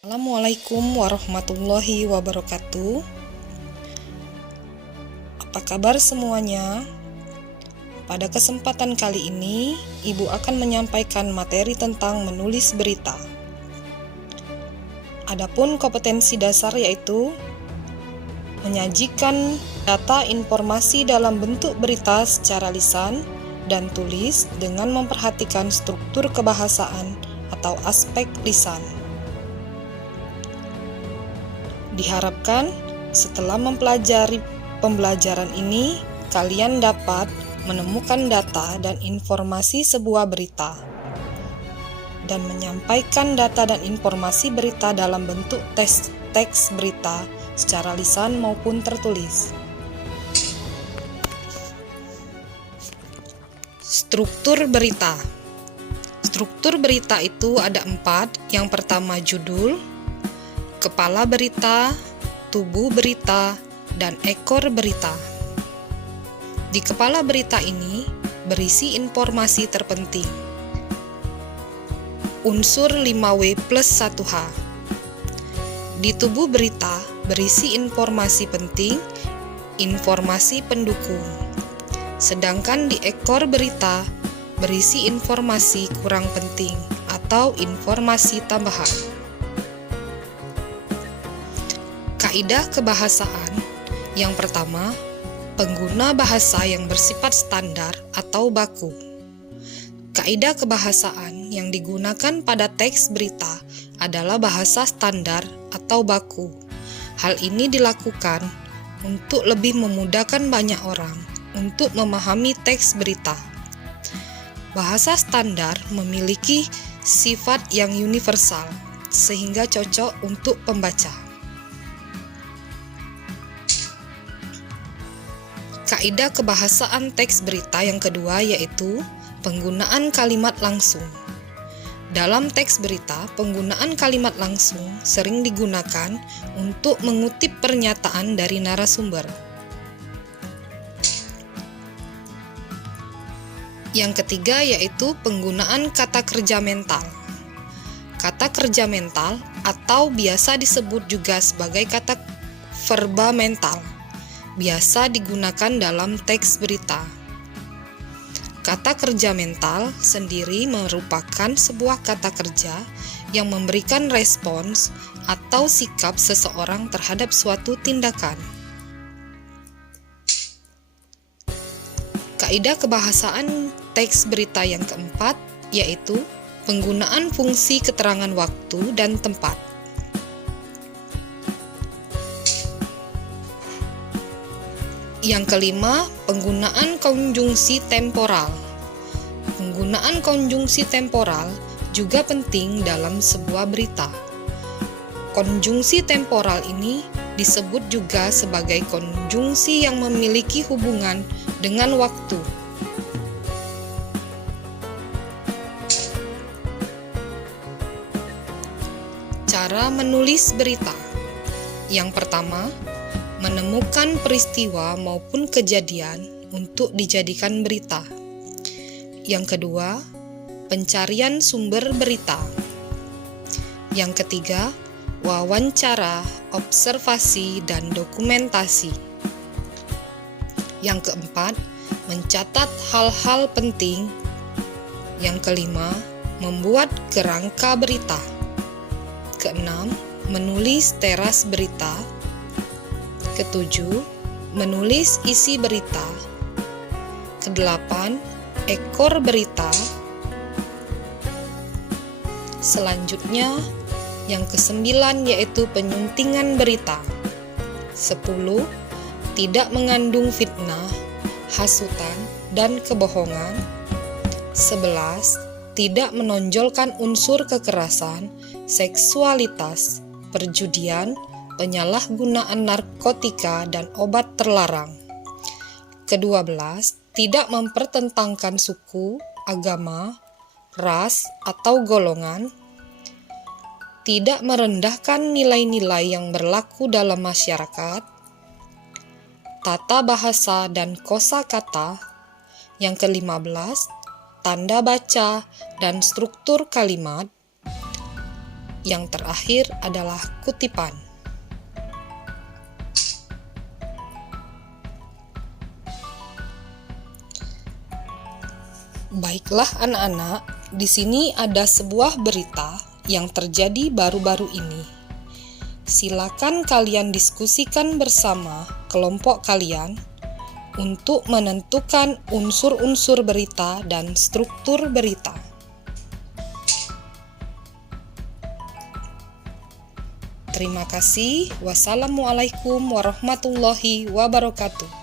Assalamualaikum warahmatullahi wabarakatuh. Apa kabar semuanya? Pada kesempatan kali ini, Ibu akan menyampaikan materi tentang menulis berita. Adapun kompetensi dasar yaitu menyajikan data informasi dalam bentuk berita secara lisan dan tulis dengan memperhatikan struktur kebahasaan atau aspek lisan. Diharapkan setelah mempelajari pembelajaran ini, kalian dapat menemukan data dan informasi sebuah berita dan menyampaikan data dan informasi berita dalam bentuk teks berita secara lisan maupun tertulis. Struktur berita. Struktur berita itu ada 4. Yang pertama judul, kepala berita, tubuh berita, dan ekor berita. Di kepala berita ini berisi informasi terpenting. Unsur 5W plus 1H. Di tubuh berita berisi informasi penting, informasi pendukung. Sedangkan di ekor berita berisi informasi kurang penting atau informasi tambahan. Kaidah kebahasaan. Yang pertama, pengguna bahasa yang bersifat standar atau baku. Kaidah kebahasaan yang digunakan pada teks berita adalah bahasa standar atau baku. Hal ini dilakukan untuk lebih memudahkan banyak orang untuk memahami teks berita. Bahasa standar memiliki sifat yang universal, sehingga cocok untuk pembaca. Kaidah kebahasaan teks berita yang kedua yaitu penggunaan kalimat langsung. Dalam teks berita, penggunaan kalimat langsung sering digunakan untuk mengutip pernyataan dari narasumber. Yang ketiga yaitu penggunaan kata kerja mental. Kata kerja mental atau biasa disebut juga sebagai kata verba mental biasa digunakan dalam teks berita. Kata kerja mental sendiri merupakan sebuah kata kerja yang memberikan respons atau sikap seseorang terhadap suatu tindakan. Kaidah kebahasaan teks berita yang keempat yaitu penggunaan fungsi keterangan waktu dan tempat. Yang kelima, penggunaan konjungsi temporal. Penggunaan konjungsi temporal juga penting dalam sebuah berita. Konjungsi temporal ini disebut juga sebagai konjungsi yang memiliki hubungan dengan waktu. Cara menulis berita. Yang pertama, menemukan peristiwa maupun kejadian untuk dijadikan berita. Yang kedua, pencarian sumber berita. Yang ketiga, wawancara, observasi, dan dokumentasi. Yang keempat, mencatat hal-hal penting. Yang kelima, membuat kerangka berita. Keenam, menulis teras berita. Ketujuh, menulis isi berita. Kedelapan, ekor berita. Selanjutnya, yang kesembilan yaitu penyuntingan berita. 10. Tidak mengandung fitnah, hasutan, dan kebohongan. 11. Tidak menonjolkan unsur kekerasan, seksualitas, perjudian, penyalahgunaan narkotika dan obat terlarang. Ke-12, tidak mempertentangkan suku, agama, ras, atau golongan. Tidak merendahkan nilai-nilai yang berlaku dalam masyarakat. Tata bahasa dan kosakata. Yang ke-15, tanda baca dan struktur kalimat. yang terakhir adalah kutipan. Baiklah anak-anak, di sini ada sebuah berita yang terjadi baru-baru ini. Silakan kalian diskusikan bersama kelompok kalian untuk menentukan unsur-unsur berita dan struktur berita. Terima kasih. Wassalamualaikum warahmatullahi wabarakatuh.